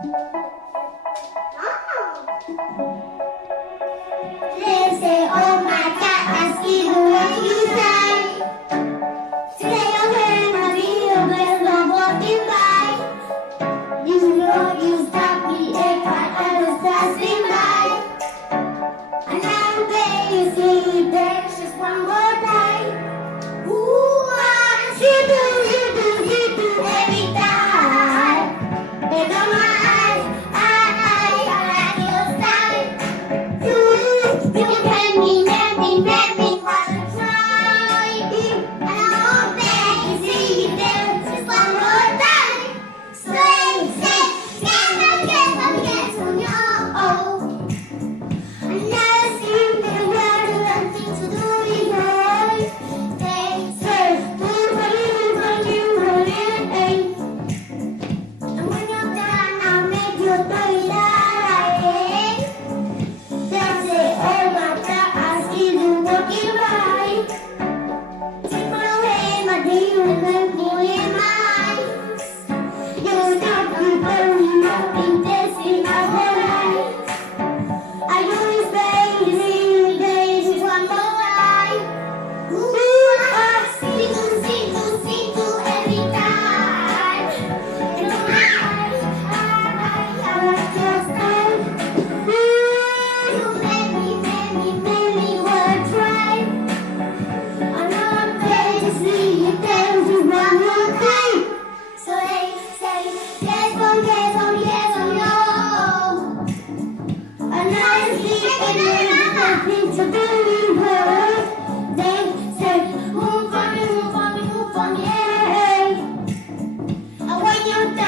They say, oh my God, I see the way you say. Today I'm wearing my video, but I'm walking by. You know you stopped me if I was passing by. And now baby, see, there's just one more day. Ooh, I see you every time. And on my eyes, I like your style. You can make me wanna try. And I hope that you see there's just one more time. Say, get on your own. I never seen the world nothing to do with yours. They say, move it. And when you're done, I'll make you do that. They say, oh my God, I see you walking by. Take away my demons and put in my eyes. You stop me burning up in this in my whole life. I always baby, there's one more life. Ooh, I see you every time. And on my eyes, I like your style. You make me wanna try. I know I'm crazy, you there's just one more time. So they say, yes, no. And I see nothing to do with her. They say, move on me, yeah. And when you're done,